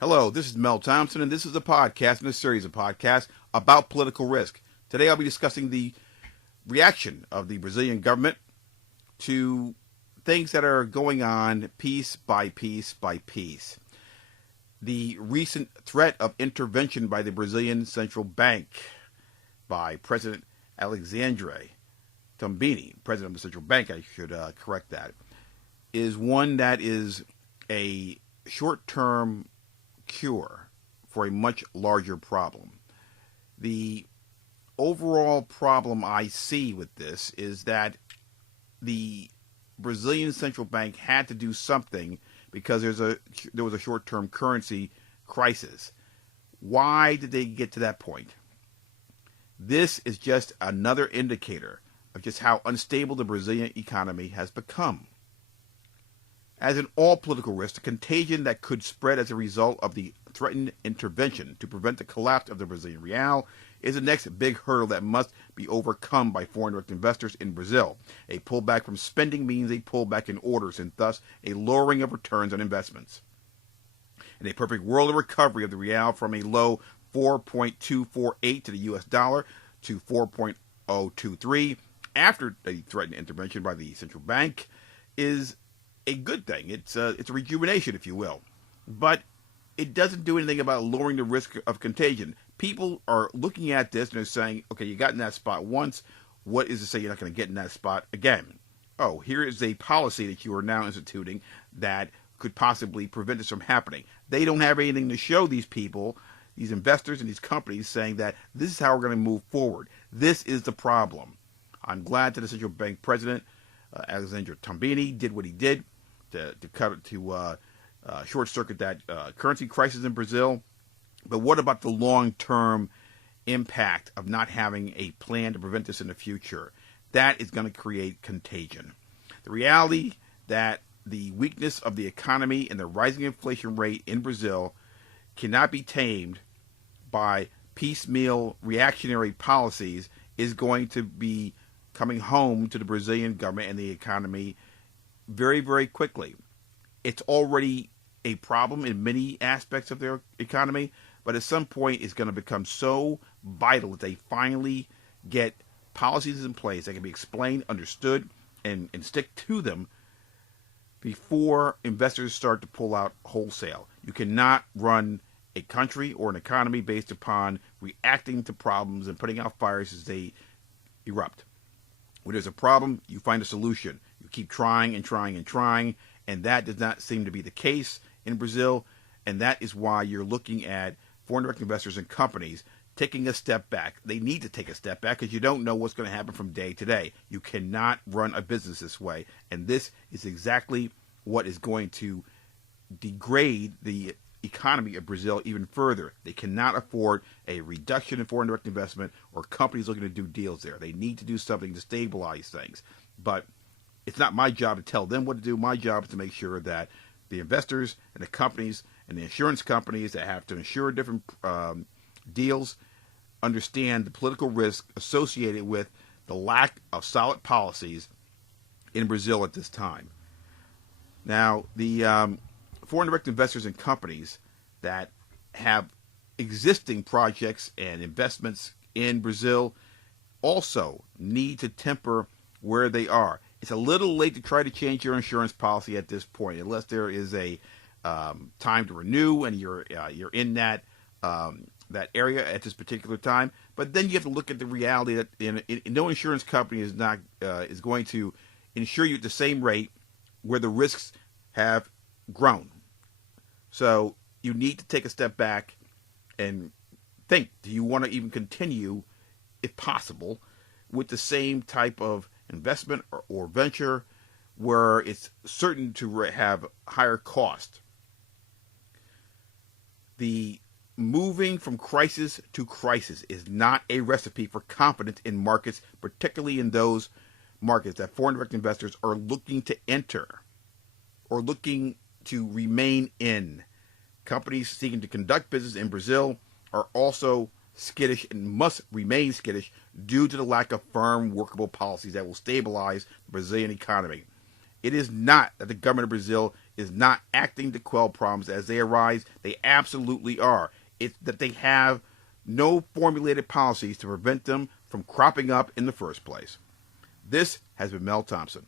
Hello, this is Mel Thompson, and this is a podcast in a series of podcasts about political risk. Today I'll be discussing the reaction of the Brazilian government to things that are going on piece by piece by piece. The recent threat of intervention by the Brazilian Central Bank by President Alexandre Tombini, President of the Central Bank, I should correct that, is one that is a short-term cure for a much larger problem. The overall problem I see with this is that the Brazilian central bank had to do something because there was a short-term currency crisis. Why did they get to that point? This is just another indicator of just how unstable the Brazilian economy has become. As in all political risks, the contagion that could spread as a result of the threatened intervention to prevent the collapse of the Brazilian real is the next big hurdle that must be overcome by foreign direct investors in Brazil. A pullback from spending means a pullback in orders and thus a lowering of returns on investments. In a perfect world, of recovery of the real from a low 4.248 to the US dollar to 4.023 after the threatened intervention by the central bank is a good thing. It's a rejuvenation, if you will. But it doesn't do anything about lowering the risk of contagion. People are looking at this and they're saying, okay, you got in that spot once. What is to say you're not going to get in that spot again? Oh, here is a policy that you are now instituting that could possibly prevent this from happening. They don't have anything to show these people, these investors and these companies, saying that this is how we're going to move forward. This is the problem. I'm glad that the central bank president, Alexandre Tombini, did what he did to short circuit that currency crisis in Brazil. But what about the long-term impact of not having a plan to prevent this in the future? That is going to create contagion. The reality that the weakness of the economy and the rising inflation rate in Brazil cannot be tamed by piecemeal reactionary policies is going to be coming home to the Brazilian government and the economy very, very quickly. It's already a problem in many aspects of their economy, but at some point it's going to become so vital that they finally get policies in place that can be explained, understood, and stick to them before investors start to pull out wholesale. You cannot run a country or an economy based upon reacting to problems and putting out fires as they erupt. When there's a problem, you find a solution. You keep trying and trying and trying, and that does not seem to be the case in Brazil, and that is why you're looking at foreign direct investors and companies taking a step back. They need to take a step back because you don't know what's going to happen from day to day. You cannot run a business this way, and this is exactly what is going to degrade the economy of Brazil even further. They cannot afford a reduction in foreign direct investment or companies looking to do deals there. They need to do something to stabilize things. But it's not my job to tell them what to do. My job is to make sure that the investors and the companies and the insurance companies that have to insure different deals understand the political risk associated with the lack of solid policies in Brazil at this time. Now, the foreign direct investors and companies that have existing projects and investments in Brazil also need to temper where they are. It's a little late to try to change your insurance policy at this point, unless there is a time to renew and you're in that area at this particular time. But then you have to look at the reality that no insurance company is going to insure you at the same rate where the risks have grown. So you need to take a step back and think, do you want to even continue, if possible, with the same type of investment or venture where it's certain to have higher cost? The moving from crisis to crisis is not a recipe for confidence in markets, particularly in those markets that foreign direct investors are looking to enter or looking to remain in. Companies seeking to conduct business in Brazil are also skittish and must remain skittish due to the lack of firm, workable policies that will stabilize the Brazilian economy. It is not that the government of Brazil is not acting to quell problems as they arise. They absolutely are. It's that they have no formulated policies to prevent them from cropping up in the first place. This has been Mel Thompson.